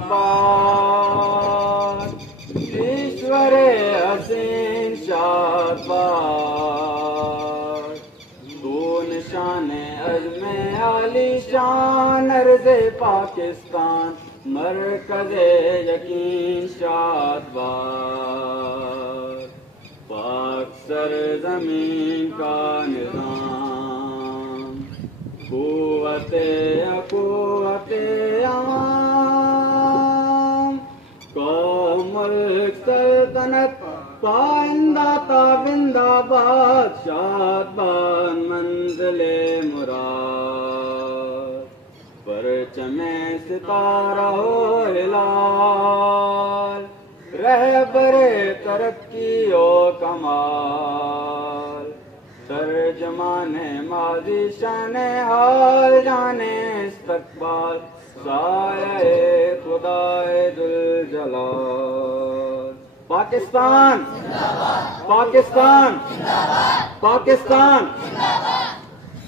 शाबाश, ईश्वर हसीन शाबाश, तू निशाने अज़्मे आली शान अर्ज़े पाकिस्तान, मरकज़े यकीन शाबाश, पाक सरज़मीन का निज़ाम, क़ुव्वते आवाम, मुल्क सल्तनत पाइंदा ताबिंदाबाद, शादबाद मंज़िले मुराद, परचमे सितारा हो हिलाल, रहबरे तरक्की ओ कमाल, तर्जमाने माज़ी शाने हाल, जाने इस्तक़बाल, साये खुदाए दुल जलाल। पाकिस्तान, पाकिस्तान, पाकिस्तान।